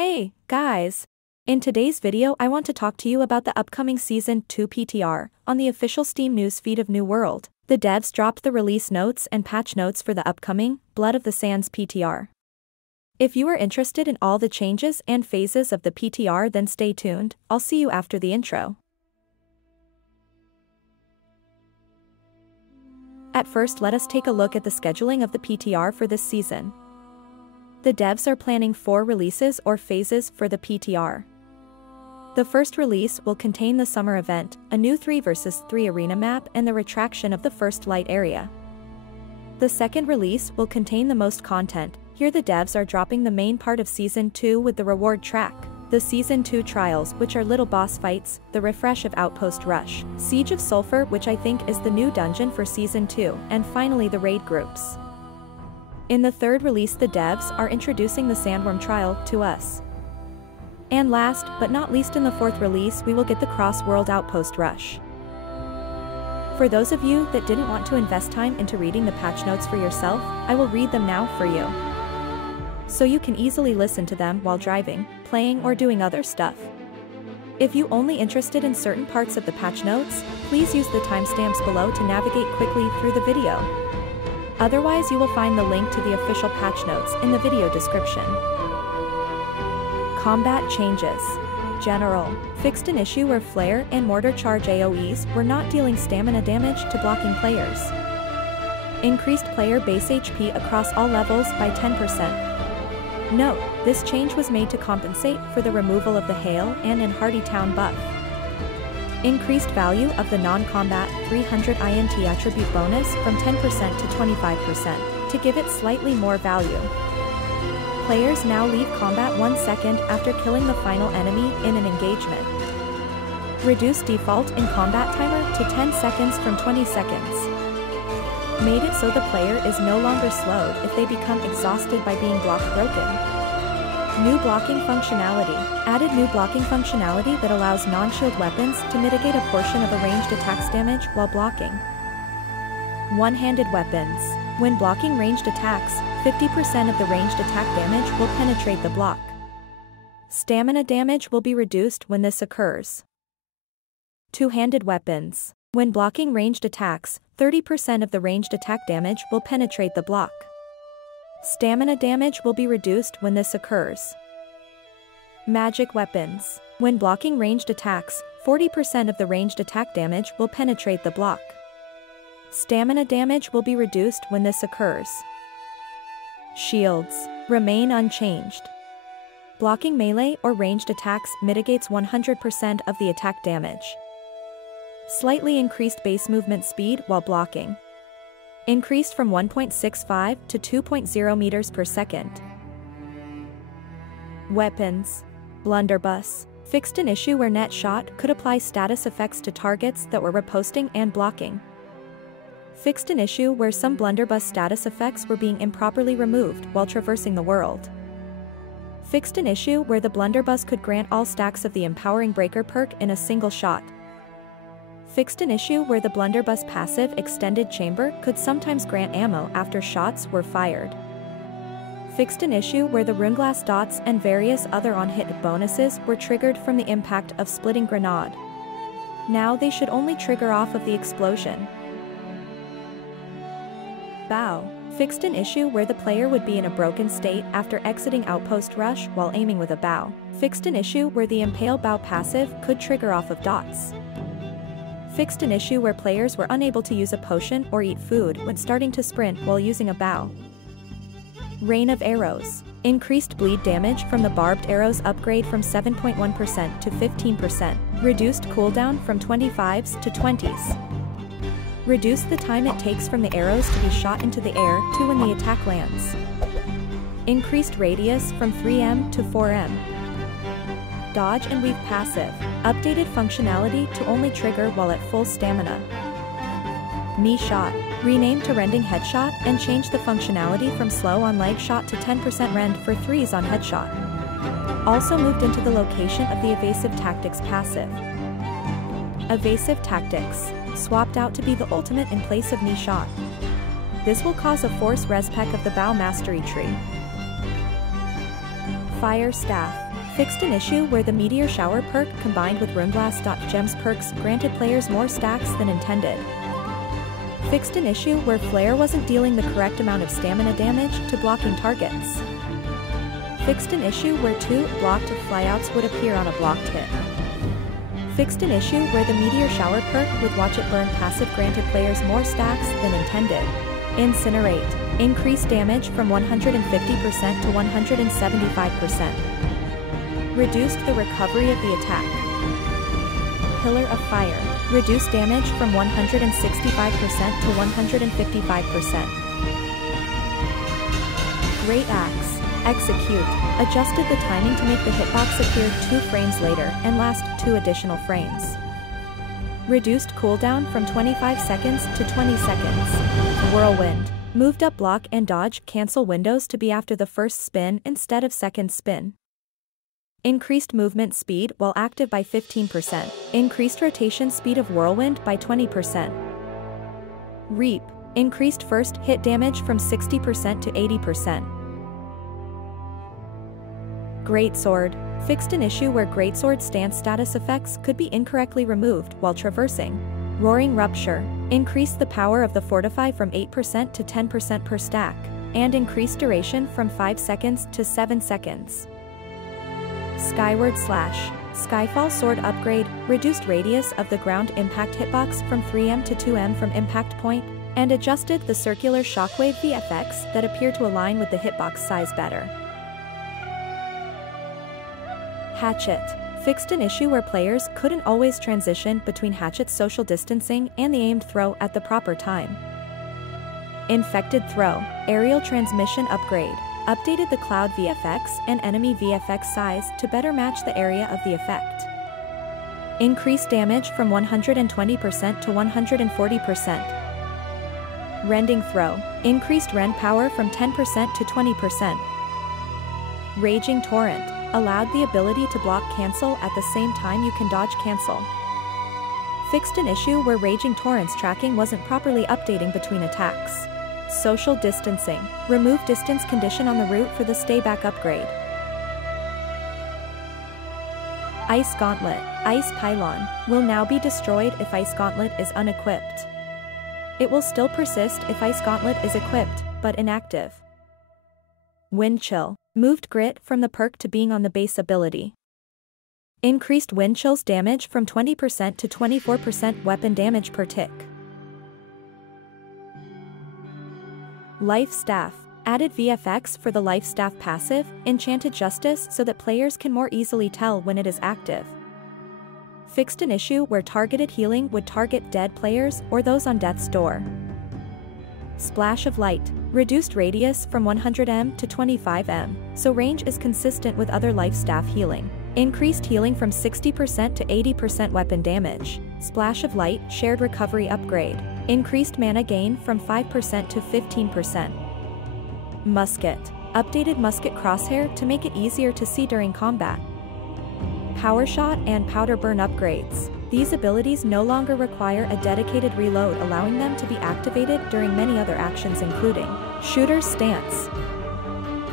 Hey, guys! In today's video I want to talk to you about the upcoming Season 2 PTR, on the official Steam news feed of New World. The devs dropped the release notes and patch notes for the upcoming Blood of the Sands PTR. If you are interested in all the changes and phases of the PTR, then stay tuned. I'll see you after the intro. At first, let us take a look at the scheduling of the PTR for this season. The devs are planning 4 releases or phases for the PTR. The first release will contain the summer event, a new 3 vs 3 arena map, and the retraction of the first light area. The second release will contain the most content. Here the devs are dropping the main part of Season 2 with the reward track, the Season 2 trials, which are little boss fights, the refresh of Outpost Rush, Siege of Sulphur, which I think is the new dungeon for Season 2, and finally the raid groups. In the third release, the devs are introducing the Sandworm trial to us. And last but not least, in the fourth release we will get the Cross-World Outpost Rush. For those of you that didn't want to invest time into reading the patch notes for yourself, I will read them now for you, so you can easily listen to them while driving, playing, or doing other stuff. If you only interested in certain parts of the patch notes, please use the timestamps below to navigate quickly through the video. Otherwise, you will find the link to the official patch notes in the video description. Combat changes. General. Fixed an issue where flare and mortar charge AoEs were not dealing stamina damage to blocking players. Increased player base HP across all levels by 10%. Note, this change was made to compensate for the removal of the Hail and in Hardy Town buff. Increased value of the non-combat 300 INT attribute bonus from 10% to 25%, to give it slightly more value. Players now leave combat 1 second after killing the final enemy in an engagement. Reduced default in combat timer to 10 seconds from 20 seconds. Made it so the player is no longer slowed if they become exhausted by being block broken. New blocking functionality. Added new blocking functionality that allows non-shield weapons to mitigate a portion of a ranged attack's damage while blocking. One-handed weapons. When blocking ranged attacks, 50% of the ranged attack damage will penetrate the block. Stamina damage will be reduced when this occurs. Two-handed weapons. When blocking ranged attacks, 30% of the ranged attack damage will penetrate the block. Stamina damage will be reduced when this occurs. Magic weapons. When blocking ranged attacks, 40% of the ranged attack damage will penetrate the block. Stamina damage will be reduced when this occurs. Shields. Remain unchanged. Blocking melee or ranged attacks mitigates 100% of the attack damage. Slightly increased base movement speed while blocking. Increased from 1.65 to 2.0 meters per second. Weapons. Blunderbuss. Fixed an issue where net shot could apply status effects to targets that were riposting and blocking. Fixed an issue where some blunderbuss status effects were being improperly removed while traversing the world. Fixed an issue where the blunderbuss could grant all stacks of the Empowering Breaker perk in a single shot. Fixed an issue where the blunderbuss passive Extended Chamber could sometimes grant ammo after shots were fired. Fixed an issue where the Runeglass dots and various other on-hit bonuses were triggered from the impact of Splitting Grenade. Now they should only trigger off of the explosion. Bow. Fixed an issue where the player would be in a broken state after exiting Outpost Rush while aiming with a bow. Fixed an issue where the Impale Bow passive could trigger off of dots. Fixed an issue where players were unable to use a potion or eat food when starting to sprint while using a bow. Rain of Arrows. Increased bleed damage from the barbed arrows upgrade from 7.1% to 15%. Reduced cooldown from 25s to 20s. Reduced the time it takes from the arrows to be shot into the air to when the attack lands. Increased radius from 3m to 4m. Dodge and weave passive. Updated functionality to only trigger while at full stamina. Knee shot. Renamed to Rending Headshot and changed the functionality from slow on leg shot to 10% rend for 3s on headshot. Also moved into the location of the Evasive Tactics passive. Evasive Tactics. Swapped out to be the ultimate in place of knee shot. This will cause a force respec of the bow mastery tree. Firestaff. Fixed an issue where the Meteor Shower perk combined with Runeblast.Gems perks granted players more stacks than intended. Fixed an issue where Flare wasn't dealing the correct amount of stamina damage to blocking targets. Fixed an issue where 2 blocked flyouts would appear on a blocked hit. Fixed an issue where the Meteor Shower perk with Watch It Burn passive granted players more stacks than intended. Incinerate. Increased damage from 150% to 175%. Reduced the recovery of the attack. Pillar of Fire. Reduced damage from 165% to 155%. Greataxe. Execute. Adjusted the timing to make the hitbox appear 2 frames later and last 2 additional frames. Reduced cooldown from 25 seconds to 20 seconds. Whirlwind. Moved up block and dodge cancel windows to be after the first spin instead of second spin. Increased movement speed while active by 15%. Increased rotation speed of Whirlwind by 20%. Reap. Increased first hit damage from 60% to 80%. Greatsword. Fixed an issue where Greatsword stance status effects could be incorrectly removed while traversing. Roaring Rupture. Increased the power of the Fortify from 8% to 10% per stack, and increased duration from 5 seconds to 7 seconds. Skyward Slash. Skyfall Sword upgrade, reduced radius of the ground impact hitbox from 3m to 2m from impact point, and adjusted the circular shockwave VFX that appear to align with the hitbox size better. Hatchet. Fixed an issue where players couldn't always transition between Hatchet's social distancing and the aimed throw at the proper time. Infected Throw. Aerial transmission upgrade. Updated the cloud VFX and enemy VFX size to better match the area of the effect. Increased damage from 120% to 140%. Rending Throw. Increased rend power from 10% to 20%. Raging Torrent. Allowed the ability to block cancel at the same time you can dodge cancel. Fixed an issue where Raging Torrent's tracking wasn't properly updating between attacks. Social distancing. Remove distance condition on the route for the stay back upgrade. Ice Gauntlet. Ice Pylon. Will now be destroyed if Ice Gauntlet is unequipped. It will still persist if Ice Gauntlet is equipped, but inactive. Wind Chill. Moved Grit from the perk to being on the base ability. Increased Wind Chill's damage from 20% to 24% weapon damage per tick. Lifestaff. Added VFX for the Lifestaff passive, Enchanted Justice, so that players can more easily tell when it is active. Fixed an issue where targeted healing would target dead players or those on death's door. Splash of Light. Reduced radius from 100m to 25m, so range is consistent with other Lifestaff healing. Increased healing from 60% to 80% weapon damage. Splash of Light shared recovery upgrade. Increased mana gain from 5% to 15%. Musket. Updated Musket crosshair to make it easier to see during combat. Power Shot and Powder Burn upgrades. These abilities no longer require a dedicated reload, allowing them to be activated during many other actions including Shooter's Stance.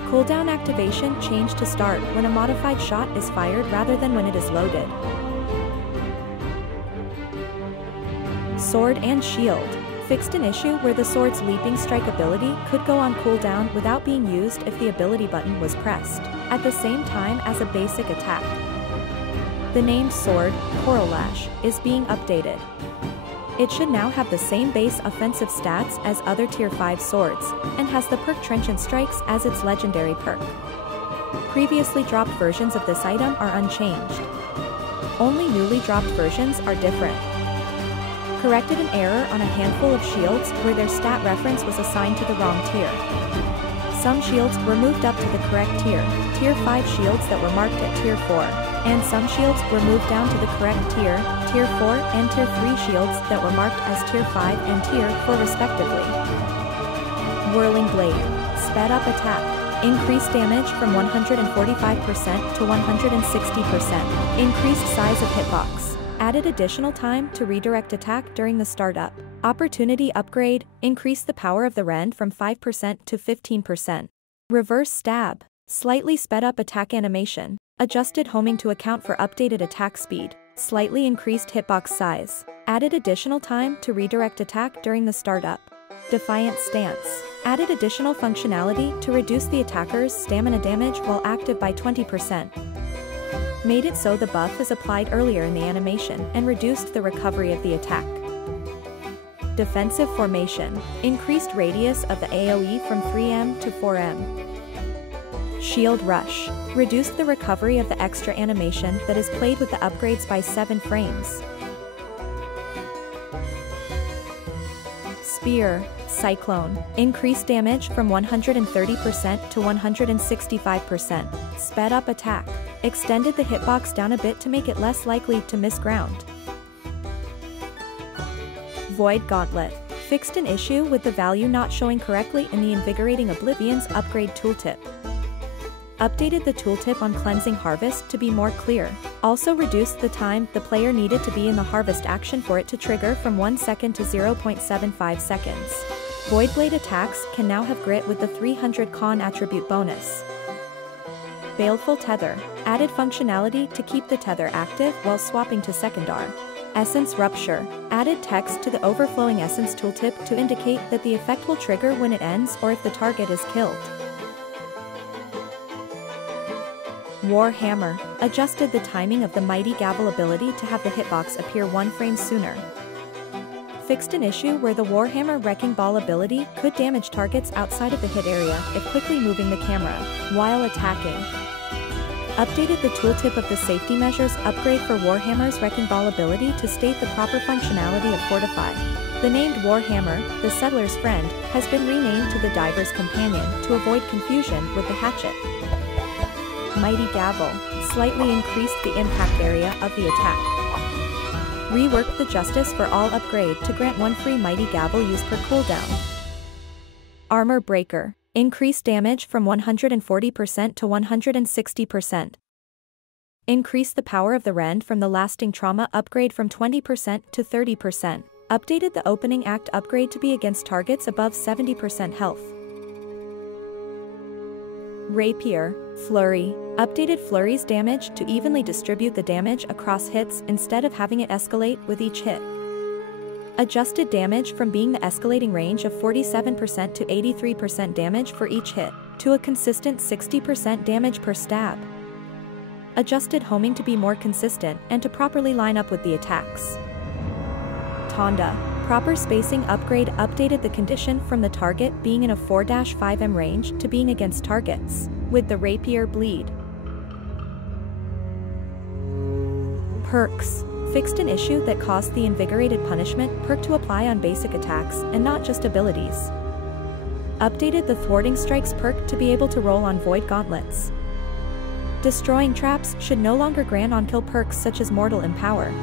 Cooldown activation changed to start when a modified shot is fired rather than when it is loaded. Sword and Shield. Fixed an issue where the sword's leaping strike ability could go on cooldown without being used if the ability button was pressed at the same time as a basic attack. The named sword, Coral Lash, is being updated. It should now have the same base offensive stats as other Tier 5 swords, and has the perk Trenchant Strikes as its legendary perk. Previously dropped versions of this item are unchanged. Only newly dropped versions are different. Corrected an error on a handful of shields where their stat reference was assigned to the wrong tier. Some shields were moved up to the correct tier, Tier 5 shields that were marked at Tier 4, and some shields were moved down to the correct tier, Tier 4 and Tier 3 shields that were marked as Tier 5 and Tier 4 respectively. Whirling Blade. Sped up attack. Increased damage from 145% to 160%. Increased size of hitbox. Added additional time to redirect attack during the startup. Opportunity upgrade. Increased the power of the rend from 5% to 15%. Reverse Stab. Slightly sped up attack animation. Adjusted homing to account for updated attack speed. Slightly increased hitbox size. Added additional time to redirect attack during the startup. Defiant stance. Added additional functionality to reduce the attacker's stamina damage while active by 20%. Made it so the buff is applied earlier in the animation and reduced the recovery of the attack. Defensive formation. Increased radius of the AoE from 3M to 4M. Shield rush. Reduced the recovery of the extra animation that is played with the upgrades by 7 frames. Spear. Cyclone. Increased damage from 130% to 165%. Sped up attack. Extended the hitbox down a bit to make it less likely to miss ground. Void Gauntlet. Fixed an issue with the value not showing correctly in the Invigorating Oblivion's upgrade tooltip. Updated the tooltip on Cleansing Harvest to be more clear. Also reduced the time the player needed to be in the harvest action for it to trigger from 1 second to 0.75 seconds. Void Blade attacks can now have grit with the 300 con attribute bonus. Baleful Tether. Added functionality to keep the tether active while swapping to Secondar. Essence Rupture. Added text to the Overflowing Essence tooltip to indicate that the effect will trigger when it ends or if the target is killed. Warhammer. Adjusted the timing of the Mighty Gavel ability to have the hitbox appear 1 frame sooner. Fixed an issue where the Warhammer Wrecking Ball ability could damage targets outside of the hit area if quickly moving the camera while attacking. Updated the tooltip of the Safety Measures upgrade for Warhammer's Wrecking Ball ability to state the proper functionality of Fortify. The named Warhammer, the Settler's Friend, has been renamed to the Diver's Companion to avoid confusion with the Hatchet. Mighty Gavel. Slightly increased the impact area of the attack. Reworked the Justice for All upgrade to grant 1 free Mighty Gavel use per cooldown. Armor Breaker. Increased damage from 140% to 160%. Increased the power of the Rend from the Lasting Trauma upgrade from 20% to 30%. Updated the Opening Act upgrade to be against targets above 70% health. Rapier. Flurry. Updated Flurry's damage to evenly distribute the damage across hits instead of having it escalate with each hit. Adjusted damage from being the escalating range of 47% to 83% damage for each hit, to a consistent 60% damage per stab. Adjusted homing to be more consistent and to properly line up with the attacks. Tonda. Proper spacing upgrade updated the condition from the target being in a 4-5M range to being against targets, with the Rapier bleed. Perks. Fixed an issue that caused the Invigorated Punishment perk to apply on basic attacks and not just abilities. Updated the Thwarting Strikes perk to be able to roll on Void Gauntlets. Destroying Traps should no longer grant on-kill perks such as Mortal Empower.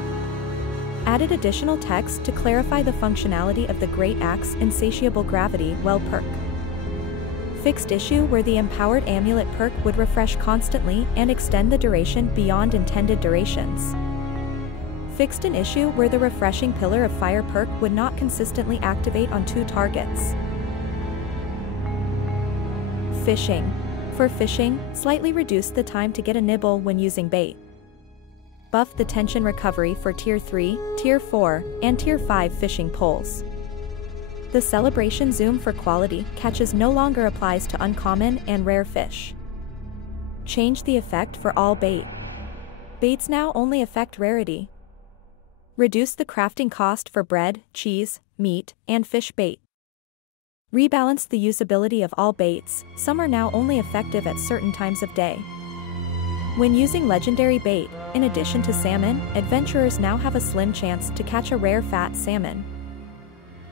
Added additional text to clarify the functionality of the Greataxe Insatiable Gravity Well perk. Fixed issue where the Empowered Amulet perk would refresh constantly and extend the duration beyond intended durations. Fixed an issue where the Refreshing Pillar of Fire perk would not consistently activate on 2 targets. Fishing. For fishing, slightly reduced the time to get a nibble when using bait. Buffed the tension recovery for Tier 3, Tier 4, and Tier 5 fishing poles. The Celebration Zoom for quality catches no longer applies to uncommon and rare fish. Change the effect for all bait. Baits now only affect rarity. Reduce the crafting cost for bread, cheese, meat, and fish bait. Rebalance the usability of all baits, some are now only effective at certain times of day. When using legendary bait, in addition to salmon, adventurers now have a slim chance to catch a rare fat salmon.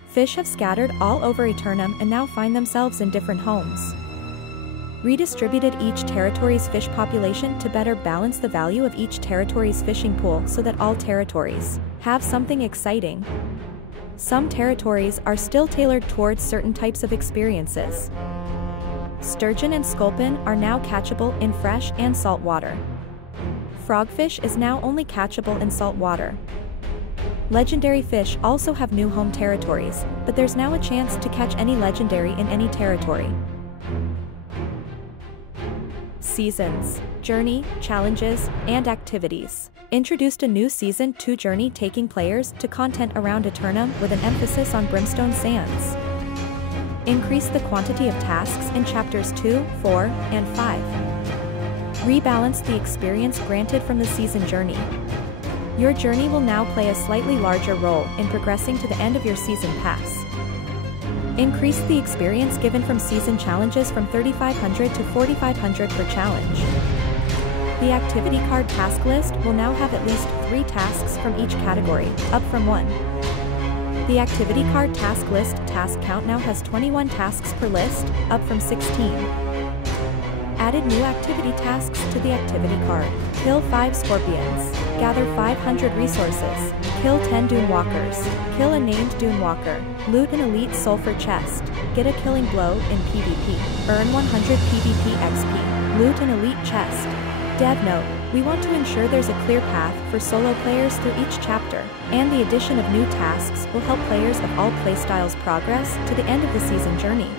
Fish have scattered all over Eternum and now find themselves in different homes. Redistributed each territory's fish population to better balance the value of each territory's fishing pool so that all territories have something exciting. Some territories are still tailored towards certain types of experiences. Sturgeon and sculpin are now catchable in fresh and salt water. Frogfish is now only catchable in salt water. Legendary fish also have new home territories, but there's now a chance to catch any legendary in any territory. Seasons, Journey, Challenges, and Activities. Introduced a new Season 2 journey taking players to content around Eternum with an emphasis on Brimstone Sands. Increase the quantity of tasks in Chapters 2, 4, and 5. Rebalance the experience granted from the Season journey. Your journey will now play a slightly larger role in progressing to the end of your Season Pass. Increase the experience given from Season Challenges from 3,500 to 4,500 per challenge. The activity card task list will now have at least 3 tasks from each category, up from 1. The activity card task list task count now has 21 tasks per list, up from 16. Added new activity tasks to the activity card. Kill 5 scorpions. Gather 500 resources. Kill 10 Dune Walkers. Kill a named Dune Walker. Loot an elite sulfur chest. Get a killing blow in PvP. Earn 100 PvP XP. Loot an elite chest. Dev note, we want to ensure there's a clear path for solo players through each chapter, and the addition of new tasks will help players of all playstyles progress to the end of the Season journey.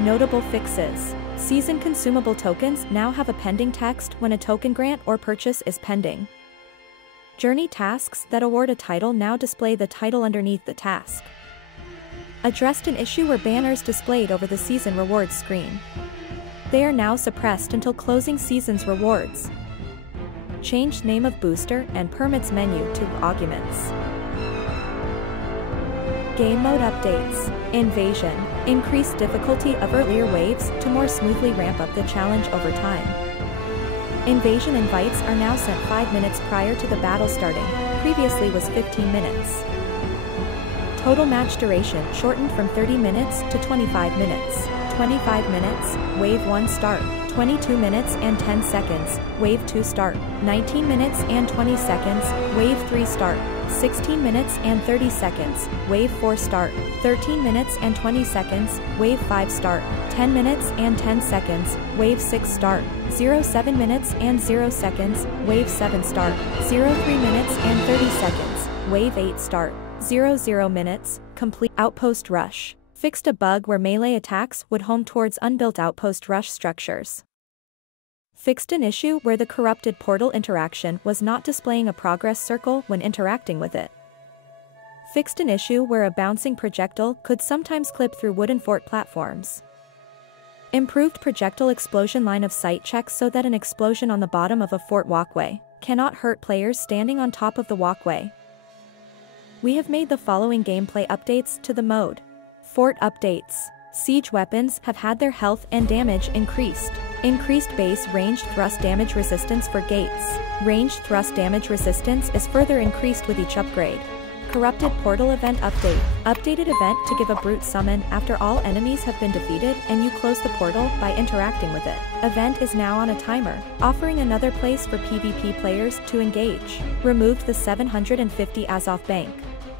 Notable fixes. Season consumable tokens now have a pending text when a token grant or purchase is pending. Journey tasks that award a title now display the title underneath the task. Addressed an issue where banners displayed over the Season rewards screen. They are now suppressed until closing Season's rewards. Changed name of booster and permits menu to arguments. Game mode updates. Invasion. Increased difficulty of earlier waves to more smoothly ramp up the challenge over time. Invasion invites are now sent 5 minutes prior to the battle starting, previously was 15 minutes. Total match duration shortened from 30 minutes to 25 minutes. 25 minutes, Wave 1 start. 22 minutes and 10 seconds, Wave 2 start. 19 minutes and 20 seconds, Wave 3 start. 16 minutes and 30 seconds, Wave 4 start. 13 minutes and 20 seconds, Wave 5 start. 10 minutes and 10 seconds, Wave 6 start. 07 minutes and 0 seconds, Wave 7 start. 03 minutes and 30 seconds, Wave 8 start. 00 minutes, complete Outpost Rush. Fixed a bug where melee attacks would home towards unbuilt outpost rush structures. Fixed an issue where the corrupted portal interaction was not displaying a progress circle when interacting with it. Fixed an issue where a bouncing projectile could sometimes clip through wooden fort platforms. Improved projectile explosion line of sight checks so that an explosion on the bottom of a fort walkway cannot hurt players standing on top of the walkway. We have made the following gameplay updates to the mode. Fort updates. Siege weapons have had their health and damage increased. Increased base ranged thrust damage resistance for gates. Ranged thrust damage resistance is further increased with each upgrade. Corrupted portal event update. Updated event to give a brute summon after all enemies have been defeated and you close the portal by interacting with it. Event is now on a timer, offering another place for PvP players to engage. Removed the 750 Azov Bank.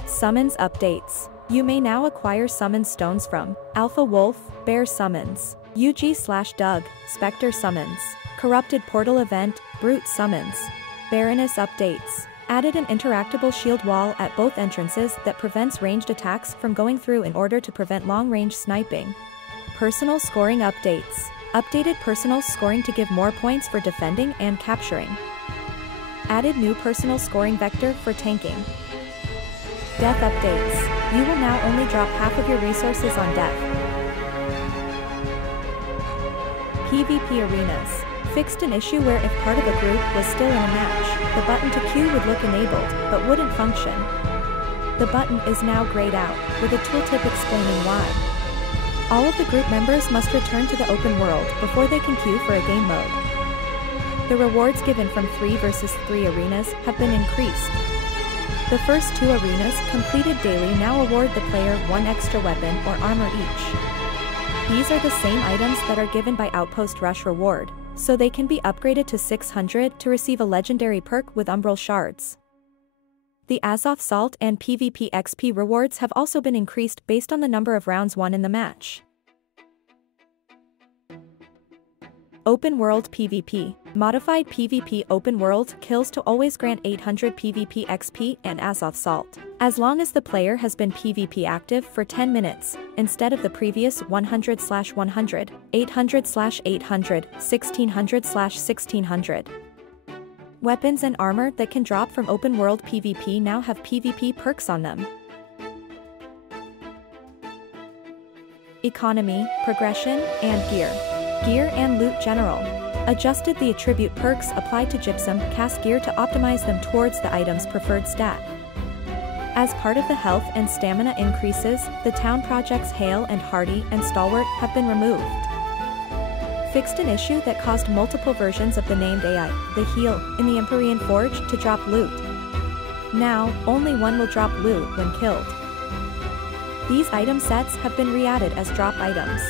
Summons updates. You may now acquire summon stones from Alpha Wolf, Bear Summons, UG/Doug, Spectre Summons, Corrupted Portal Event, Brute Summons. Baroness updates. Added an interactable shield wall at both entrances that prevents ranged attacks from going through in order to prevent long-range sniping. Personal scoring updates. Updated personal scoring to give more points for defending and capturing. Added new personal scoring vector for tanking. Death updates. You will now only drop half of your resources on death. PvP arenas. Fixed an issue where if part of a group was still in a match, the button to queue would look enabled, but wouldn't function. The button is now grayed out, with a tooltip explaining why. All of the group members must return to the open world before they can queue for a game mode. The rewards given from 3 vs 3 arenas have been increased. The first 2 arenas completed daily now award the player 1 extra weapon or armor each. These are the same items that are given by Outpost Rush reward, so they can be upgraded to 600 to receive a legendary perk with Umbral Shards. The Azov Salt and PvP XP rewards have also been increased based on the number of rounds won in the match. Open World PvP. Modified PvP Open World kills to always grant 800 PvP XP and Azoth Salt, as long as the player has been PvP active for 10 minutes, instead of the previous 100/100, 800/800, 1600/1600. Weapons and armor that can drop from Open World PvP now have PvP perks on them. Economy, Progression, and Gear. Gear and Loot General. Adjusted the attribute perks applied to Gypsum cast gear to optimize them towards the item's preferred stat. As part of the health and stamina increases, the town projects Hale and Hardy and Stalwart have been removed. Fixed an issue that caused multiple versions of the named AI, the Heal, in the Empyrean Forge to drop loot. Now, only one will drop loot when killed. These item sets have been re-added as drop items.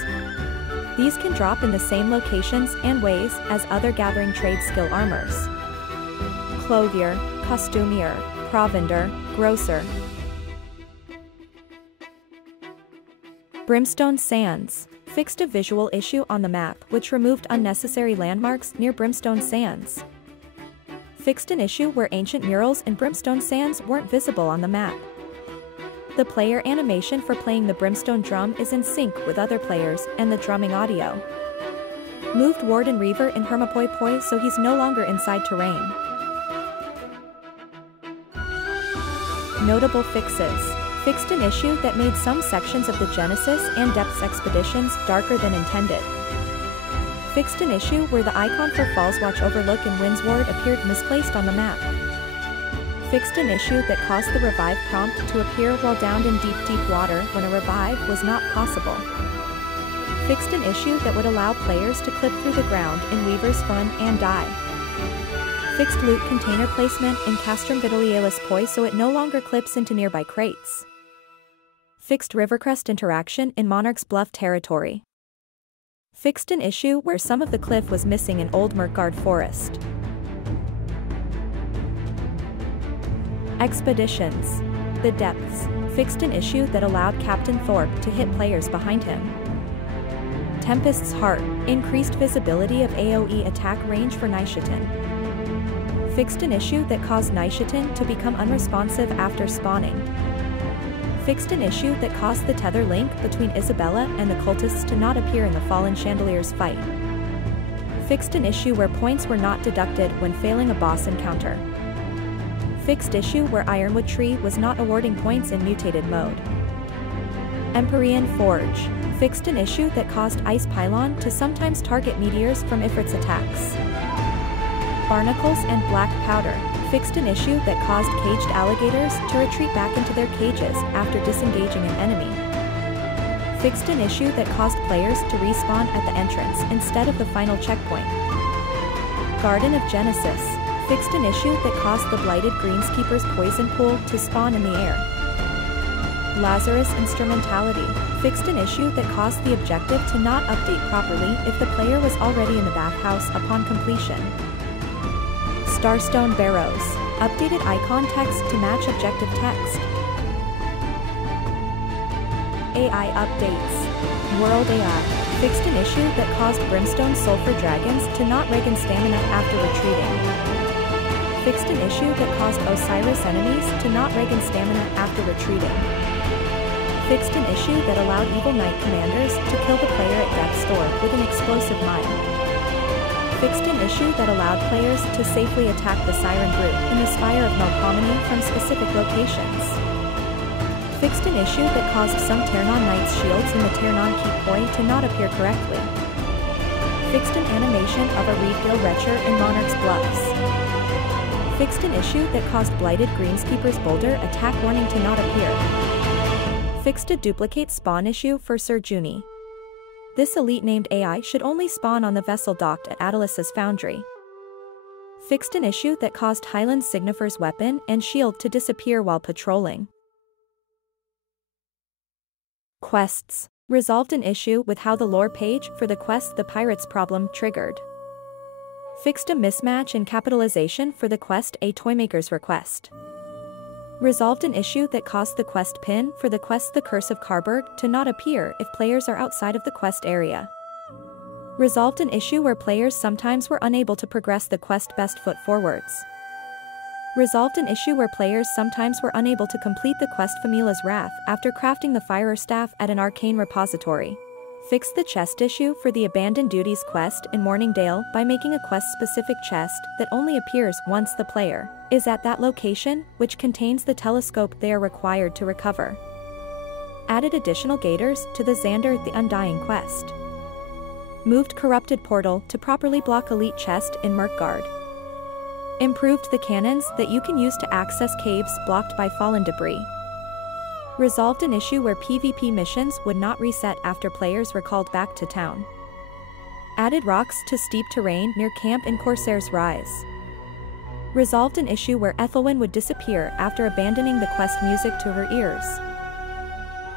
These can drop in the same locations and ways as other Gathering Trade skill armors. Clothier, Costumier, Provender, Grocer. Brimstone Sands. Fixed a visual issue on the map which removed unnecessary landmarks near Brimstone Sands. Fixed an issue where ancient murals in Brimstone Sands weren't visible on the map. The player animation for playing the Brimstone drum is in sync with other players and the drumming audio. Moved Warden Reaver in Hermapoipoi so he's no longer inside terrain. Notable fixes. Fixed an issue that made some sections of the Genesis and Depths expeditions darker than intended. Fixed an issue where the icon for Falls Watch Overlook in Windsward appeared misplaced on the map. Fixed an issue that caused the revive prompt to appear while downed in deep water when a revive was not possible. Fixed an issue that would allow players to clip through the ground in Weaver's Fun and die. Fixed loot container placement in Castrum Vitalialis Poi so it no longer clips into nearby crates. Fixed Rivercrest interaction in Monarch's Bluff territory. Fixed an issue where some of the cliff was missing in Old Mirkgard Forest. Expeditions. The Depths. Fixed an issue that allowed Captain Thorpe to hit players behind him. Tempest's Heart. Increased visibility of AoE attack range for Nishatin. Fixed an issue that caused Nishatin to become unresponsive after spawning. Fixed an issue that caused the tether link between Isabella and the cultists to not appear in the Fallen Chandelier's fight. Fixed an issue where points were not deducted when failing a boss encounter. Fixed issue where Ironwood Tree was not awarding points in mutated mode. Empyrean Forge. Fixed an issue that caused Ice Pylon to sometimes target meteors from Ifrit's attacks. Barnacles and Black Powder. Fixed an issue that caused caged alligators to retreat back into their cages after disengaging an enemy. Fixed an issue that caused players to respawn at the entrance instead of the final checkpoint. Garden of Genesis. Fixed an issue that caused the Blighted Greenskeeper's poison pool to spawn in the air. Lazarus Instrumentality. Fixed an issue that caused the objective to not update properly if the player was already in the bathhouse upon completion. Starstone Barrows. Updated icon text to match objective text. AI Updates. World AI. Fixed an issue that caused Brimstone Sulfur Dragons to not regen stamina after retreating. Fixed an issue that caused Osiris enemies to not regen stamina after retreating. Fixed an issue that allowed Evil Knight commanders to kill the player at Death's Door with an explosive mine. Fixed an issue that allowed players to safely attack the Siren Brute in the Spire of Melpomene from specific locations. Fixed an issue that caused some Ternon Knight's shields in the Ternon Keep Poi to not appear correctly. Fixed an animation of a Reedgill Retcher in Monarch's Bluffs. Fixed an issue that caused Blighted Greenskeeper's Boulder attack warning to not appear. Fixed a duplicate spawn issue for Sir Juni. This elite named AI should only spawn on the vessel docked at Adelis's foundry. Fixed an issue that caused Highland Signifer's weapon and shield to disappear while patrolling. Quests. Resolved an issue with how the lore page for the quest The Pirates Problem triggered. Fixed a mismatch in capitalization for the quest A Toymaker's Request. Resolved an issue that caused the quest pin for the quest The Curse of Carberg to not appear if players are outside of the quest area. Resolved an issue where players sometimes were unable to progress the quest Best Foot Forwards. Resolved an issue where players sometimes were unable to complete the quest Famila's Wrath after crafting the Firestaff at an arcane repository. Fixed the chest issue for the Abandoned Duties quest in Morningdale by making a quest-specific chest that only appears once the player is at that location, which contains the telescope they are required to recover. Added additional gators to the Xander the Undying quest. Moved Corrupted Portal to properly block Elite Chest in Murkgard. Improved the cannons that you can use to access caves blocked by fallen debris. Resolved an issue where PvP missions would not reset after players were called back to town. Added rocks to steep terrain near camp in Corsair's Rise. Resolved an issue where Ethelwyn would disappear after abandoning the quest music to her ears.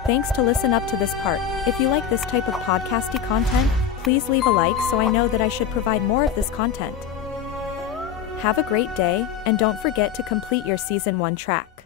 Thanks to listen up to this part. If you like this type of podcasty content, please leave a like so I know that I should provide more of this content. Have a great day, and don't forget to complete your Season 1 track.